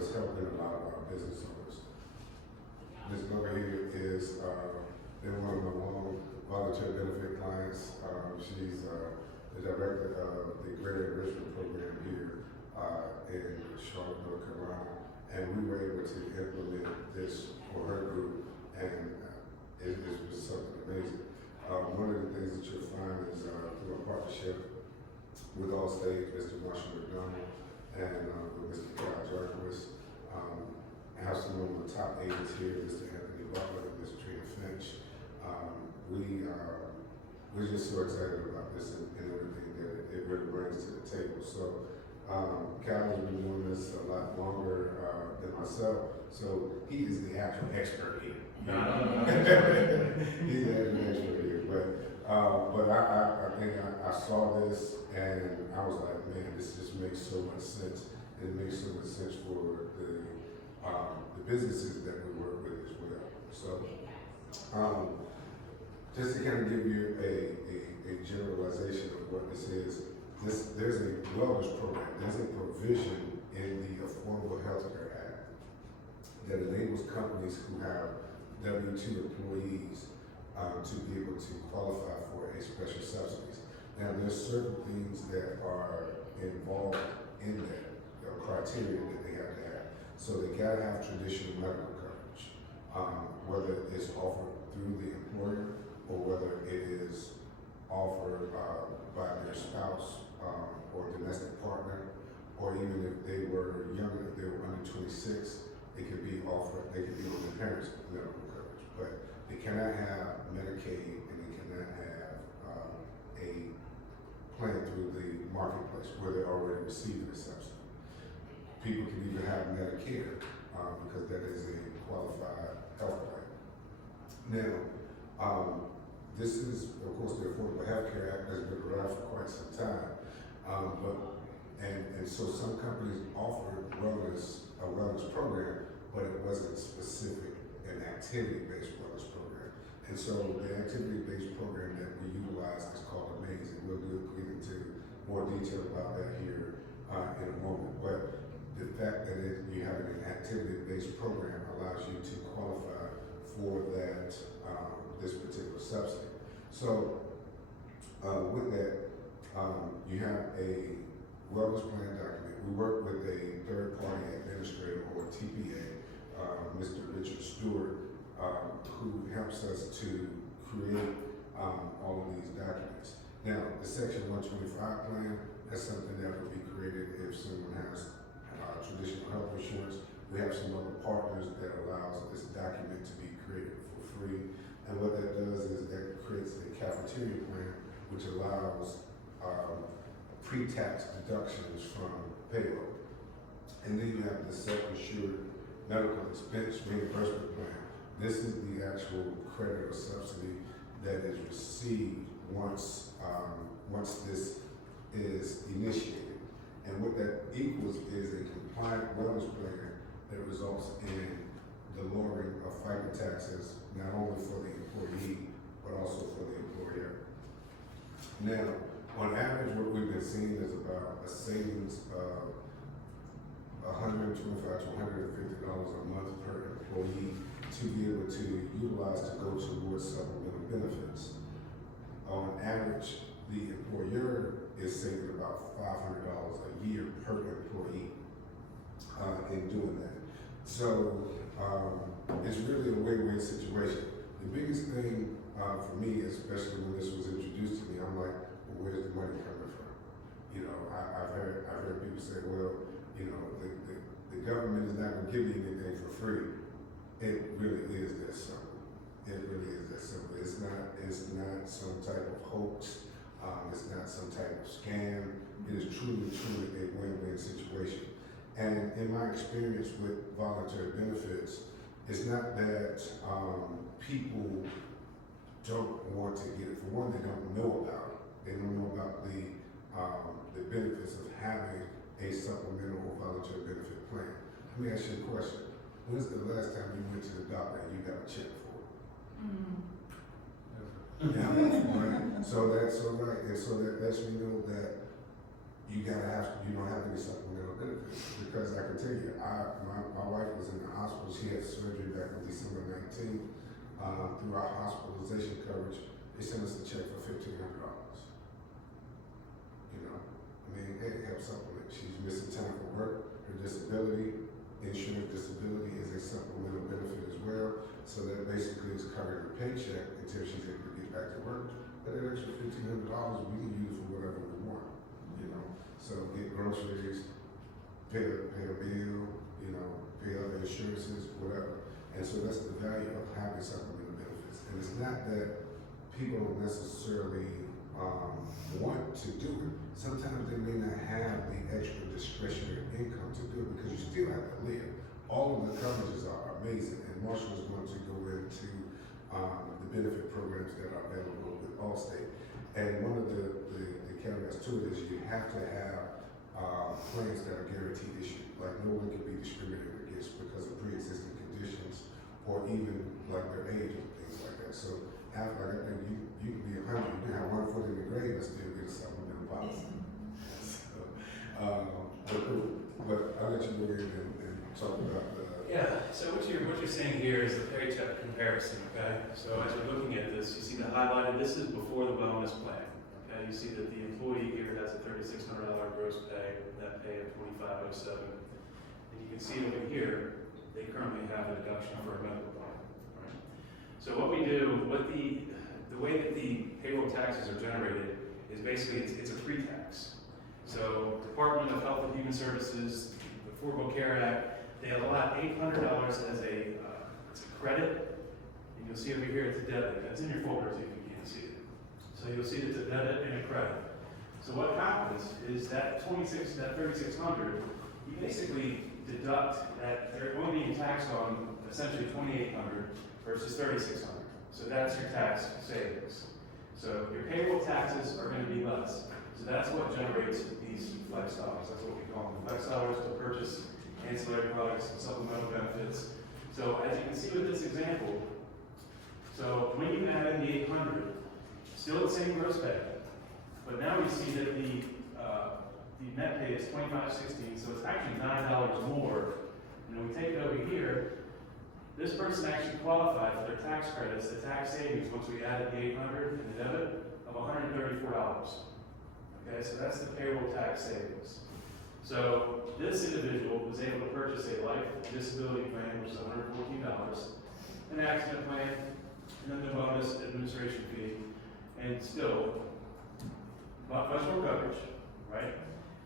is helping a lot of our business owners. Ms. Glover here is been one of my long volunteer benefit clients. She's the director of the Greater Enrichment Program here in Charlotte, North Carolina, and we were able to implement this for her group, and it was something amazing. One of the things that you'll find is through a partnership with Allstate, Mr. Marshall McDonald, and with Mr. Kyle Jarquez. I have some of the top agents here, Mr. Anthony Butler and Ms. Trina Finch. We're just so excited about this and everything that it really brings to the table. So Kyle's been doing this a lot longer than myself, so he is the actual expert here. He's the actual expert here. But I saw this and I was like, man, this just makes so much sense. It makes so much sense for the businesses that we work with as well. So just to kind of give you a generalization of what this is, there's a wellness program, there's a provision in the Affordable Health Care Act that enables companies who have W-2 employees to be able to qualify for a special subsidies. Now there's certain things that are involved in that, criteria that they have to have. So they gotta have traditional medical coverage, whether it's offered through the employer or whether it is offered by their spouse or domestic partner, or even if they were younger, if they were under 26, it could be offered, they could be on their parents' medical coverage. But they cannot have Medicaid and they cannot have a plan through the marketplace where they're already receiving a subsidy. People can even have Medicare because that is a qualified health plan. Now, this is, of course, the Affordable Health Care Act has been around for quite some time. And so some companies offer a wellness program, but it wasn't specific, an activity-based wellness program. And so the activity-based program that we utilize is called AMAZE, and we'll get into more detail about that here in a moment. But the fact that you have an activity-based program allows you to qualify for that this particular subsidy. So with that, you have a wellness plan document. We work with a third-party administrator or TPA, Mr. Richard Stewart, who helps us to create all of these documents. Now, the Section 125 plan, that's something that would be created if someone has traditional health insurance. We have some other partners that allows this document to be created for free. And what that does is that creates a cafeteria plan, which allows pre-tax deductions from payroll. And then you have the self-insured medical expense reimbursement plan. This is the actual credit or subsidy that is received once this is initiated. And what that equals is a compliant wellness plan that results in the lowering of FICA taxes, not only for the employee, but also for the employer. Now, on average, what we've been seeing is about a savings of $125 to $150 a month per employee to be able to utilize to go towards supplemental benefits. On average, the employer is saving about $500 a year per employee in doing that. So it's really a win-win situation. The biggest thing for me, especially when this was introduced to me, I'm like, well, where's the money coming from? You know, I've heard people say, well, you know, the government is not going to give you anything for free. It really is that simple. It really is that simple. It's not some type of hoax. It's not some type of scam. It is truly a win-win situation. And in my experience with voluntary benefits, it's not that people don't want to get it. For one, they don't know about it. They don't know about the benefits of having a supplemental or voluntary benefit plan. Let me ask you a question. When's the last time you went to the doctor and you got a check for it? Yeah, right. So that's all right. And so that lets me know that you don't have any supplemental benefits. The because I can tell you, my wife was in the hospital. She had surgery back on December 19th. Through our hospitalization coverage, they sent us a check for $1,500. You know, I mean, it helps supplement. She's missing time for work. Her disability, insurance disability is a supplemental benefit as well. So that basically is covering her paycheck until she's able to get back to work. But that extra $1,500 we can use for whatever we want. You know, so get groceries, pay a bill, you know, pay other insurances, whatever. And so that's the value of having supplemental benefits. And it's not that people don't necessarily want to do it. Sometimes they may not have the extra discretionary income to do it because you still have to live. All of the coverages are amazing, and Marshall is going to go into the benefit programs that are available with Allstate. And one of the caveats to it is you have to have plans that are guaranteed issue. Like no one can be discriminated against because of pre-existing conditions or even like their age and things like that. So after, like, I think you can be 100, you can have 1 foot in the grave and still get a supplemental policy. So, but I'll let you go ahead and talk about the. Yeah, so what you're saying here is the paycheck comparison, okay? So as you're looking at this, you see the highlighted, this is before the wellness plan, okay? You see that the employee here has a $3,600 gross pay, net pay of $2,507. And you can see over here, they currently have a deduction for a medical plan, right? So what we do, the way that the payroll taxes are generated is basically it's a pre-tax. So Department of Health and Human Services, the Affordable Care Act, they allow $800 as a credit, and you'll see over here it's a debit. That's in your folder if you can't see it. So you'll see it's a debit and a credit. So what happens is that $3,600, you basically deduct that they're only being taxed on essentially $2,800 versus $3,600. So that's your tax savings. So your payroll taxes are going to be less. So that's what generates these flex dollars. That's what we call them, flex dollars to purchase ancillary products and supplemental benefits. So as you can see with this example, so when you add in the 800, still the same gross pay, but now we see that the net pay is $2,516, so it's actually $9 more. And when we take it over here, this person actually qualified for their tax credits, the tax savings, once we added the 800 and the debit, of $134. Okay, so that's the payroll tax savings. So this individual was able to purchase a life disability plan, which is $114, an accident plan, and then the bonus administration fee, and still much more coverage, right?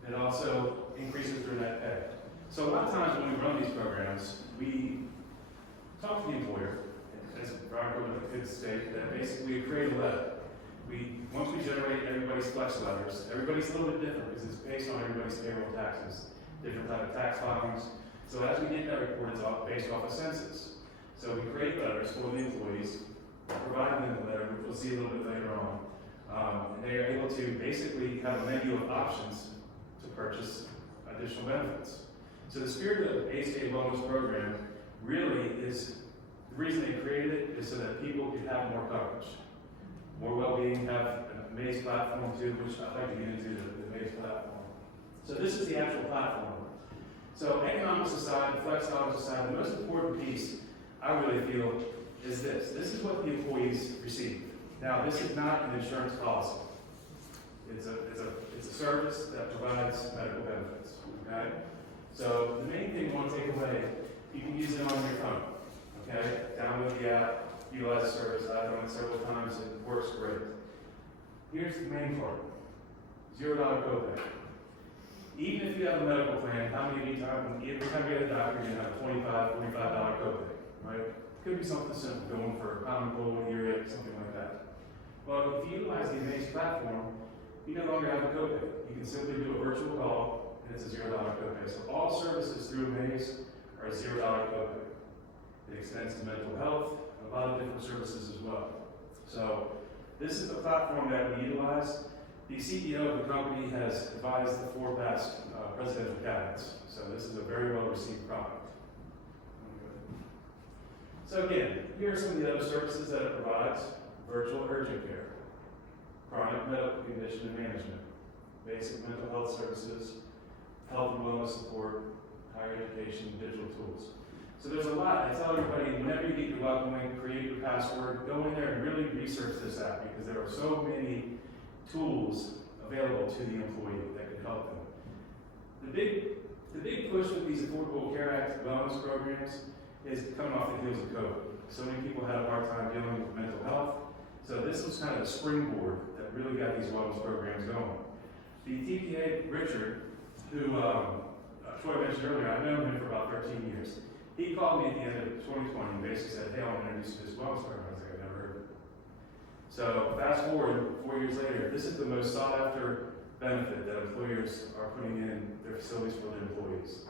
It also increases their net pay. So a lot of times when we run these programs, we talk to the employer, as Brian could state, that basically we create a letter. Once we generate everybody's flex letters, everybody's a little bit different because it's based on everybody's payroll taxes, different type of tax filings. So as we get that report, it's based off of census. So we create letters for the employees, provide them the letter, which we'll see a little bit later on. And they are able to basically have a menu of options to purchase additional benefits. So the spirit of the ACA Wellness Program really is, the reason they created it is so that people could have more coverage. More well-being, have a Maze platform too, which I'd like to get into the Maze platform. So this is the actual platform. So economics aside, flex dollars aside, the most important piece I really feel is this. This is what the employees receive. Now, this is not an insurance policy. It's a service that provides medical benefits, okay? So the main thing I want to take away, you can use it on your phone, okay? Download the app, utilize the service. I've done it several times, it works great. Here's the main part, $0 copay. Even if you have a medical plan, how many every time you get a doctor, you're gonna have a $25 copay, right? Could be something simple, going for a common cold, earache, something like that. Well, if you utilize the Amaze platform, you no longer have a copay. You can simply do a virtual call, and it's a $0 copay. So all services through Amaze are a $0 copay. It extends to mental health, a lot of different services as well. So this is the platform that we utilize. The CEO of the company has advised the 4 past presidential cabinets. So this is a very well received product. So again, here are some of the other services that it provides. Virtual urgent care, chronic medical condition and management, basic mental health services, health and wellness support, higher education, digital tools. So there's a lot. I tell everybody, whenever you get your welcome link, create your password, go in there and really research this out, because there are so many tools available to the employee that can help them. The big push with these Affordable Care Act wellness programs is coming off the heels of COVID. So many people had a hard time dealing with mental health. So this was kind of a springboard that really got these wellness programs going. The TPA, Richard, who Troy mentioned earlier, I've known him for about 13 years. He called me at the end of 2020 and basically said, hey, I want to introduce you to this wellness program. I was like, I've never heard of it. So fast forward 4 years later, this is the most sought after benefit that employers are putting in their facilities for their employees.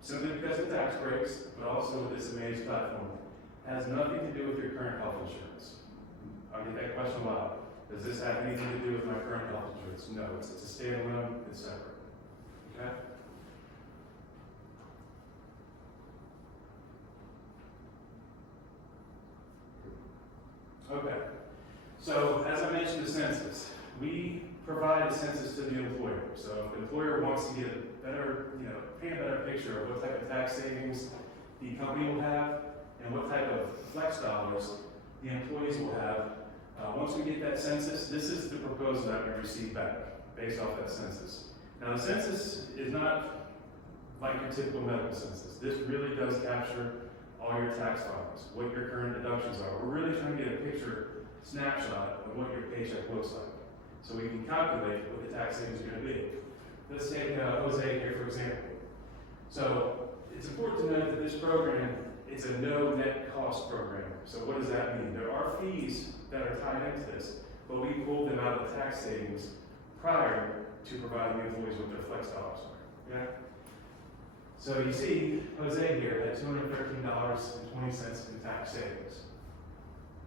Simply because of tax breaks, but also with this amazing platform. It has nothing to do with your current health insurance. I get that question a lot. Does this have anything to do with my current health insurance? No, it's a standalone, it's separate. Okay? Okay. So, as I mentioned, the census. We provide a census to the employer. So, if the employer wants to get a better, paint a better picture of what type of tax savings the company will have and what type of flex dollars the employees will have, once we get that census, this is the proposal that we receive back based off that census. Now, the census is not like your typical medical census. This really does capture all your tax dollars, what your current deductions are. We're really trying to get a picture, snapshot of what your paycheck looks like, so we can calculate what the tax savings are going to be. Let's take Jose here, for example. So it's important to note that this program is a no net cost program. So what does that mean? There are fees that are tied into this, but we pull them out of the tax savings prior to providing the employees with their flex dollars. Okay? So you see, Jose here had $213.20 in tax savings.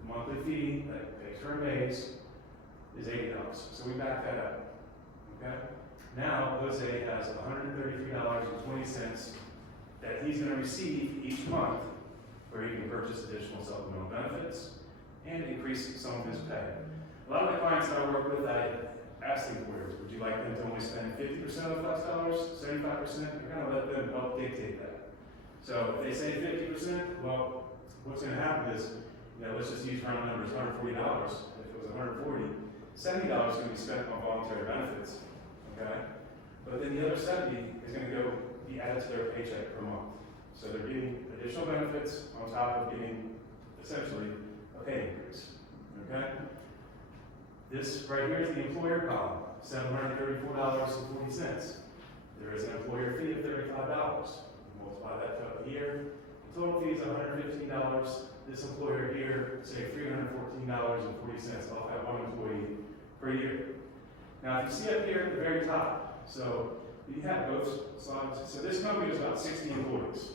The monthly fee that pays for a base is $80. So we back that up. Okay? Now Jose has $133.20 that he's going to receive each month, where he can purchase additional supplemental benefits and increase some of his pay. A lot of the clients that I work with, I ask the employers, would you like them to only spend 50% of the flex dollars, 75%? You're going to let them help dictate that. So if they say 50%, well, what's going to happen is, let's just use round numbers, $140. If it was $140, $70 is going to be spent on voluntary benefits, okay? But then the other 70 is going to be added to their paycheck per month. So they're getting additional benefits on top of getting, essentially, a pay increase, okay? This right here is the employer column, $734.40. There is an employer fee of $35. Multiply that to a year. The total fee is $115. This employer here, say $314.40 off that one employee per year. Now, if you see up here at the very top, so you have both slides. So this company is about 60 employees,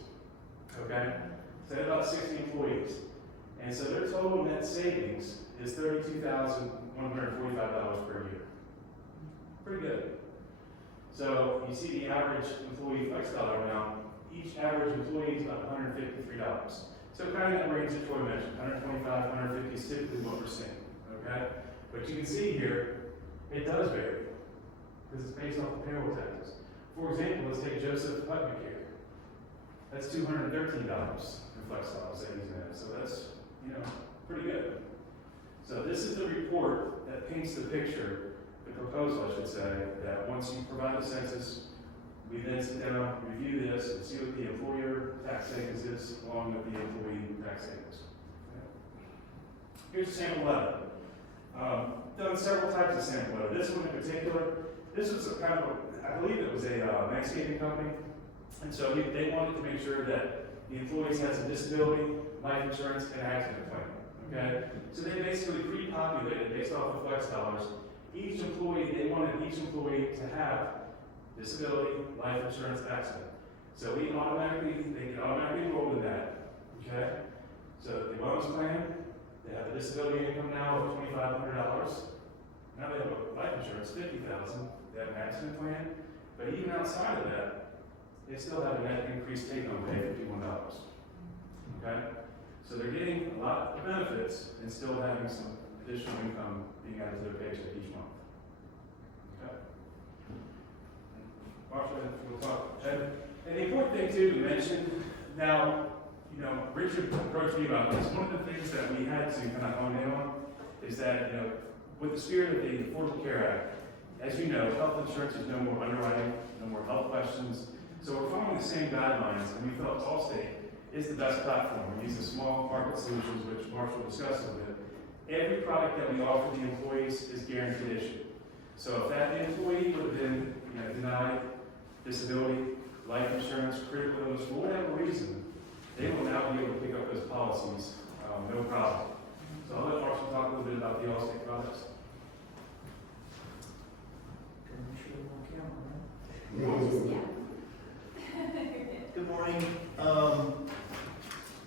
okay? So they have about 60 employees. And so their total net savings is $32,145 per year. Pretty good. So you see the average employee flex dollar amount. Each average employee is about $153. So kind of that range that Troy mentioned, 125, 150 is typically what we're seeing, okay? But you can see here, it does vary, because it's based off the payroll taxes. For example, let's take Joseph Putnick here. That's $213 in flex dollars that he's in. So that's, pretty good. So this is the report that paints the picture, the proposal, I should say, that once you provide the census, we then sit down, review this, and see what the employer tax savings is, along with the employee tax savings. Okay. Here's a sample letter. Done several types of sample letter. This one in particular, this was a kind of, I believe it was a landscaping company, and so they wanted to make sure that the employees had some disability, life insurance, and accident plan. Okay, so they basically pre-populated based off of flex dollars. Each employee, they wanted each employee to have disability, life insurance, accident. So they get automatically enrolled in that. Okay, so the wellness plan, they have a disability income now of $2,500. Now they have a life insurance, $50,000. They have an accident plan, but even outside of that, they still have a net increased take-home pay of $51. Okay, so they're getting a lot of benefits and still having some additional income being added to their paycheck each month. Okay. Marshall, we'll talk. And the important thing too to mention, now, you know, Richard approached me about this. One of the things that we had to kind of hone in on is that, you know, with the spirit of the Affordable Care Act, as you know, health insurance is no more underwriting, no more health questions. So we're following the same guidelines, and we felt Allstate is the best platform. We use the small market solutions, which Marshall discussed a little bit. Every product that we offer the employees is guaranteed issue. So if that employee would have been, you know, denied disability, life insurance, critical illness, for whatever reason, they will now be able to pick up those policies, no problem. So I'll let Marshall talk a little bit about the Allstate products. Good morning.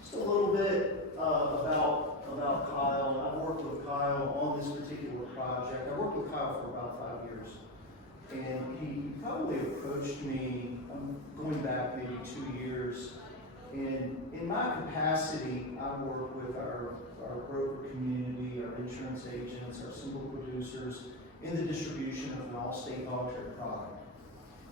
Just a little bit about Kyle. I've worked with Kyle on this particular project. I worked with Kyle for about 5 years, and he probably approached me. I'm going back maybe 2 years, and in my capacity, I work with our broker community, our insurance agents, our single producers in the distribution of an Allstate voluntary product.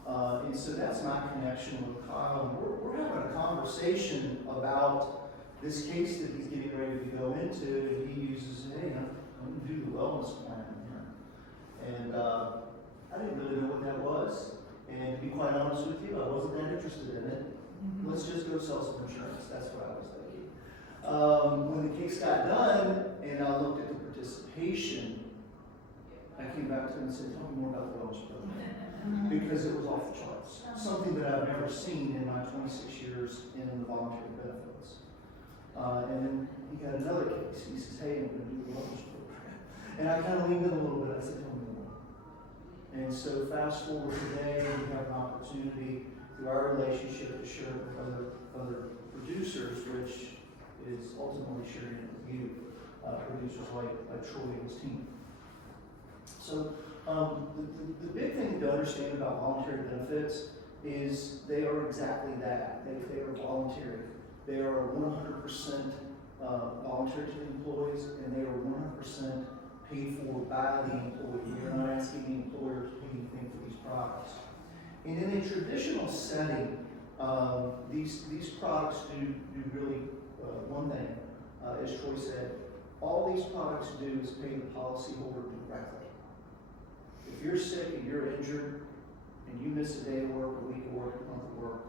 And so that's my connection with Kyle. And we're having a conversation about this case that he's getting ready to go into, and he uses, hey, I'm going to do the wellness plan here. And I didn't really know what that was. And to be quite honest with you, I wasn't that interested in it. Let's just go sell some insurance. That's what I was thinking. When the case got done, and I looked at the participation, I came back to him and said, tell me more about the wellness program. Because it was off the charts. Something that I've never seen in my 26 years in the voluntary benefits. And then he got another case. He says, hey, I'm going to do the wellness program. And I kind of leaned in a little bit. I said, tell me more. And so fast forward today, we have an opportunity through our relationship to share it with other producers, which is ultimately sharing it with you, producers like Troy and his team. So the big thing to understand about voluntary benefits is they are exactly that. They are voluntary. They are 100% voluntary to the employees, and they are 100% paid for by the employee. You're not asking the employer to pay anything for these products. And in a traditional setting, these products do really one thing. As Troy said, all these products do is pay the policyholder directly. If you're sick and you're injured and you miss a day of work, a week of work, a month of work,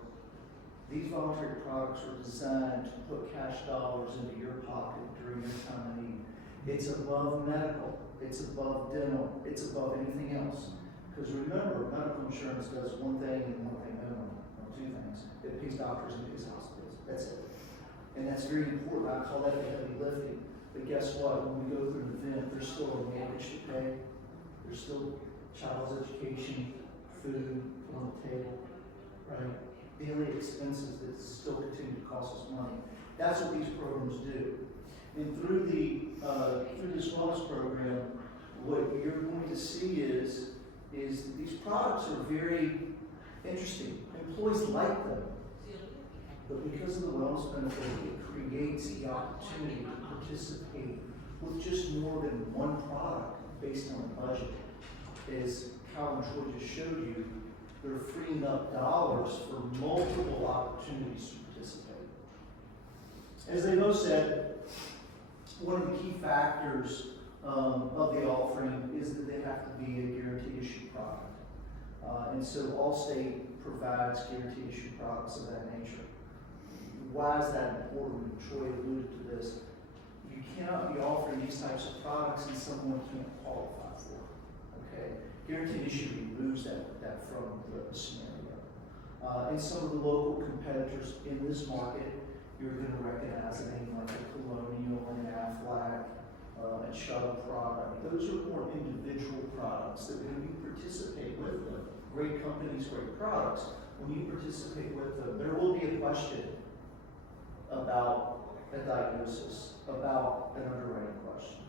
these voluntary products are designed to put cash dollars into your pocket during your time of need. It's above medical, it's above dental, it's above anything else. Because remember, medical insurance does one thing and one thing only, or two things. It pays doctors and it pays hospitals. That's it. And that's very important. I call that the heavy lifting. But guess what? When we go through an event, there's still a mortgage to pay. There's still child's education, food on the table, right? Daily expenses that still continue to cost us money. That's what these programs do. And through this wellness program, what you're going to see is these products are very interesting. Employees like them, but because of the wellness benefit, it creates the opportunity to participate with just more than one product based on a budget. As Kyle and Troy just showed you, they're freeing up dollars for multiple opportunities to participate. As they both said, one of the key factors of the offering is that they have to be a guaranteed issue product. And so Allstate provides guaranteed issue products of that nature. Why is that important? Troy alluded to this. You cannot be offering these types of products and someone can't qualify for it. Okay? Guaranteed issue removes that from the scenario. And some of the local competitors in this market, you're going to recognize a name like a Colonial and Aflac, and Shuttle product. Those are more individual products that when you participate with them, great companies, great products, when you participate with them, there will be a question about a diagnosis, about an underwriting question.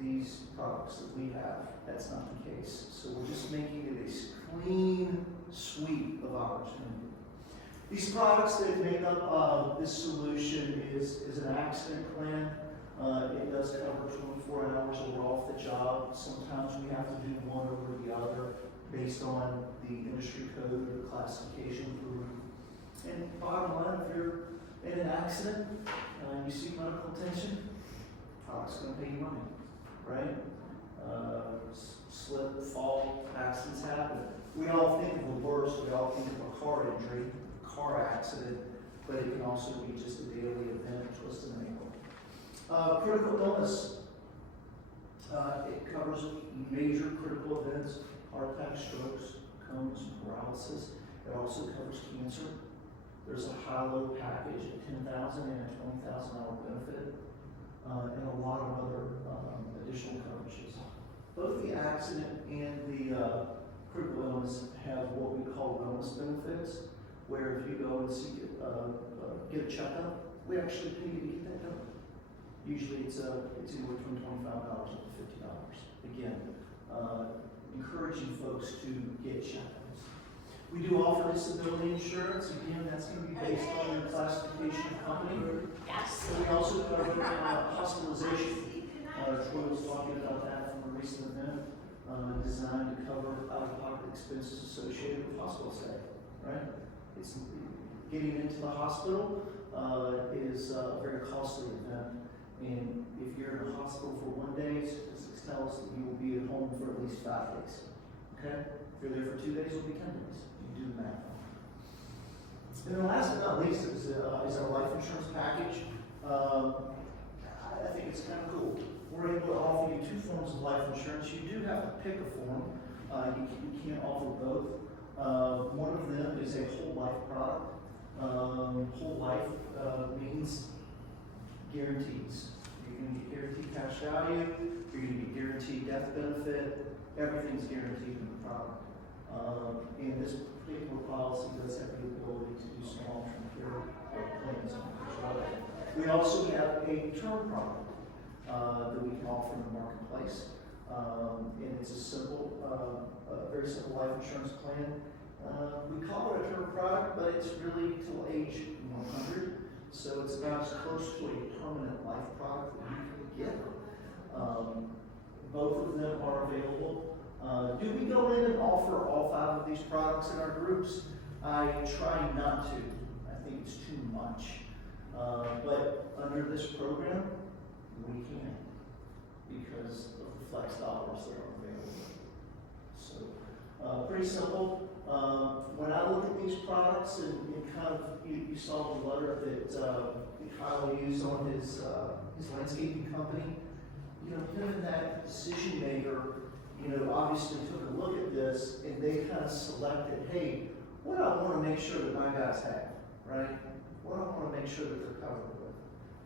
These products that we have, that's not the case. So we're just making it a clean sweep of opportunity. These products that make up this solution is an accident plan. It does cover 24 hours or we're off the job. Sometimes we have to do one over the other based on the industry code or the classification group. And bottom line, if you're in an accident, you seek medical attention, product's gonna pay you money, right? Slip, fall, accidents happen. We all think of the worst, we all think of a car injury, car accident, but it can also be just a daily event, twist an ankle. Critical illness. It covers major critical events, heart attack, strokes, comas, paralysis. It also covers cancer. There's a high-low package, a $10,000 and a $20,000 benefit, and a lot of other additional coverages. Both the accident and the critical illness have what we call wellness benefits, where if you go and get a checkup, we actually pay you to get that done. Usually it's anywhere between $25 and $50. Again, encouraging folks to get checkups. We do offer disability insurance. Again, that's going to be based on your classification of company. So we also cover hospitalization. Troy was talking about that from a recent event, designed to cover out-of-pocket expenses associated with hospital stay. Right? It's getting into the hospital is a very costly event. And if you're in a hospital for 1 day, statistics tell us that you will be at home for at least 5 days. Okay? If you're there for 2 days, it'll be 10 days. You can do the math. And then last but not least is our life insurance package. I think it's kind of cool. We're able to offer you 2 forms of life insurance. You do have to pick a form. You can't offer both. One of them is a whole life product. Whole life means guarantees. You're going to get guaranteed cash value, you're going to get guaranteed death benefit, everything's guaranteed in the product. And this particular policy does have the ability to do some long-term care plans. We also have a term product that we can offer in the marketplace. And it's a simple, very simple life insurance plan. We call it a term product, but it's really till age 100. So it's about as close to a permanent life product that you can get. Both of them are available. Do we go in and offer all 5 of these products in our groups? I try not to. I think it's too much. But under this program, we can, because of the flex dollars that are available. So pretty simple. When I look at these products and kind of, you saw the letter that Kyle used on his landscaping company, him and that decision maker, obviously took a look at this and they kind of selected, hey, what do I want to make sure that my guys have, right? What do I want to make sure that they're covered with?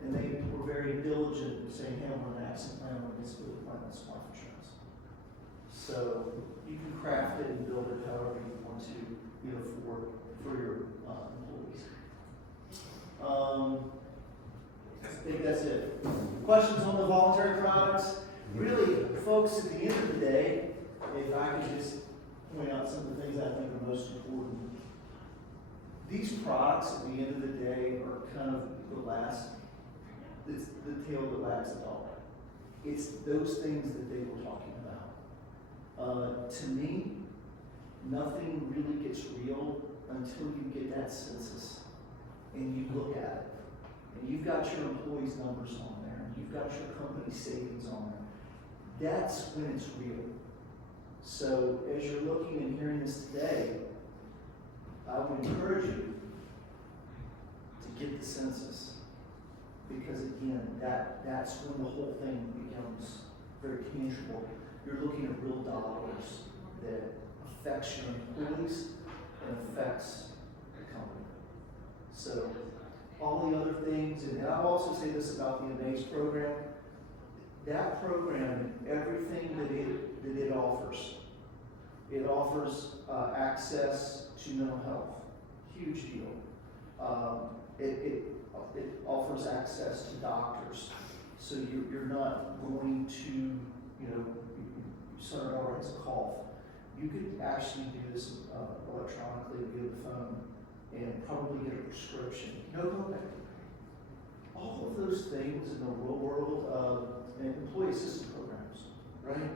And they were very diligent in saying, hey, I want an accident plan, I want a disability plan, that's life insurance. So you can craft it and build it however you want to, for your employees. I think that's it. Questions on the voluntary products? Really, folks, at the end of the day, if I could just point out some of the things I think are most important. These products, at the end of the day, are kind of it's the tail that wags the dog. It's those things that they were talking about. To me, nothing really gets real until you get that census and you look at it. And you've got your employees' numbers on there, and you've got your company savings on there. That's when it's real. So as you're looking and hearing this today, I would encourage you to get the census. Because again, that's when the whole thing becomes very tangible. You're looking at real dollars that affects your employees and affects the company. So all the other things, and I'll also say this about the Amaze program, that program, everything that it offers access to mental health, huge deal. It offers access to doctors, so you're not going to, you started already as a cough. You could actually do this electronically via the phone and probably get a prescription. No copay. All of those things in the real world, and employee assistance programs, right?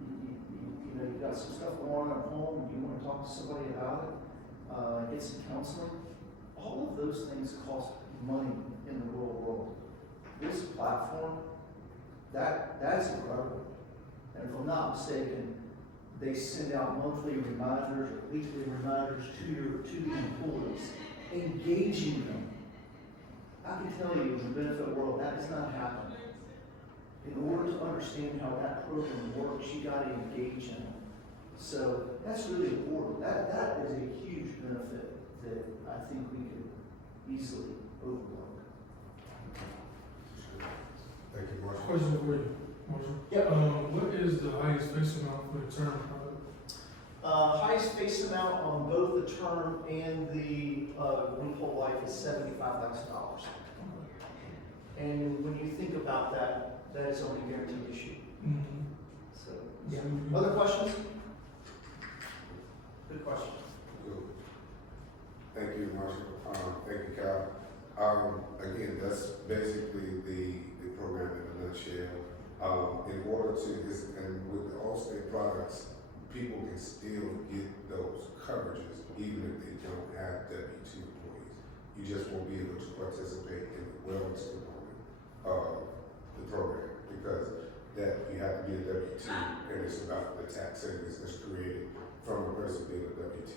You got some stuff going on at home and you want to talk to somebody about it, get some counseling. all of those things cost money in the real world. This platform, that's incredible. And if I'm not mistaken, they send out monthly reminders or weekly reminders to the employees, engaging them. I can tell you, in the benefit world, that does not happen. In order to understand how that program works, you got to engage in it. So that's really important. That is a huge benefit that I think we could easily overlook. Thank you, Marshall. Question for you, Marshall. Yep. What is the highest face amount for the term product? Highest face amount on both the term and the group whole life is $75,000. And when you think about that, that is only a guaranteed issue. Mm-hmm. So, yeah. Other questions? Good question. Good. Thank you, Marshall. Thank you, Kyle. Again, that's basically the program in a nutshell. In order to, and with the Allstate products, people can still get those coverages even if they don't have W-2 employees. You just won't be able to participate in the wellness component of the program because that you have to be a W-2 and it's about the tax savings that's created from a person being a W-2.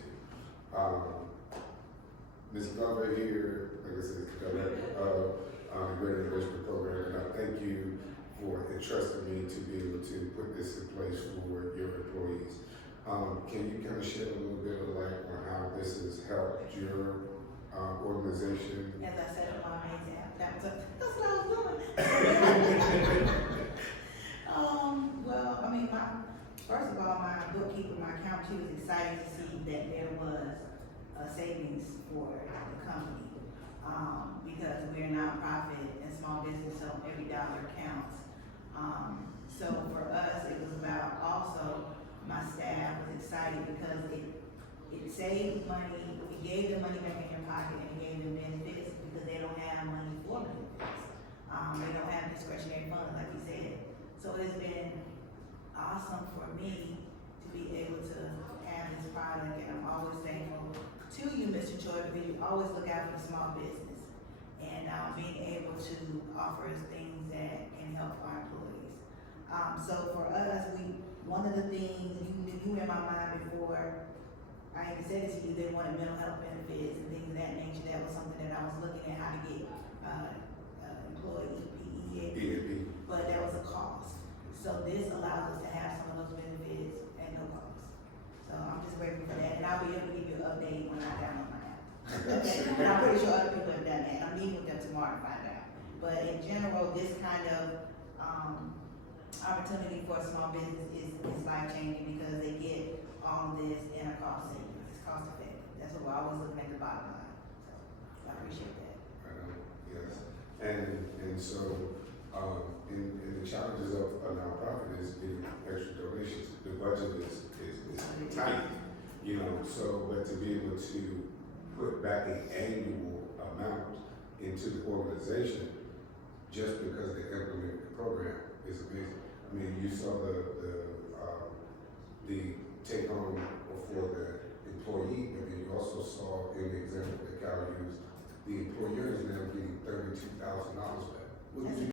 Ms. Glover here, like I said, is the director of the Greater Enrichment Program, and I thank you for entrusting me to be able to put this in place for your employees. Can you kind of shed a little bit of light on how this has helped your organization? As I said in my exam, that's what I was doing. Well, I mean, first of all, my bookkeeper, my accountant, she was excited to see that there was a savings for the company. Because we're a nonprofit and small business, so every dollar counts. So for us, it was about also, my staff was excited because it saved money, it gave them money back in their pocket and it gave them benefits because they don't have money for benefits. They don't have discretionary funds, like you said. So it's been awesome for me to be able to have this product, and I'm always thankful to you, Mr. Choi, because you always look out for the small business and being able to offer us things that can help our employees. So for us, one of the things you were in my mind before I even said it to you, they wanted mental health benefits and things of that nature. That was something that I was looking at how to get employee EAP, but that was a cost. So this allows us to have some of those benefits at no cost. So I'm just grateful for that, and I'll be able to give you an update when I download my app. And I'm pretty sure other people have done that. I'm meeting with them tomorrow to find out. But in general, this kind of opportunity for a small business is life changing because they get all this in a cost savings. It's cost effective. That's what we're always looking at the bottom line. So I appreciate that. Yes, and so in the challenges of a nonprofit is getting extra donations. The budget is tight, you know. So, but to be able to put back an annual amount into the organization just because they implemented the program is amazing. I mean, you saw the take home for the employee, but then you also saw in the example that Kyle used, the employer is now getting $32,000 back. What did you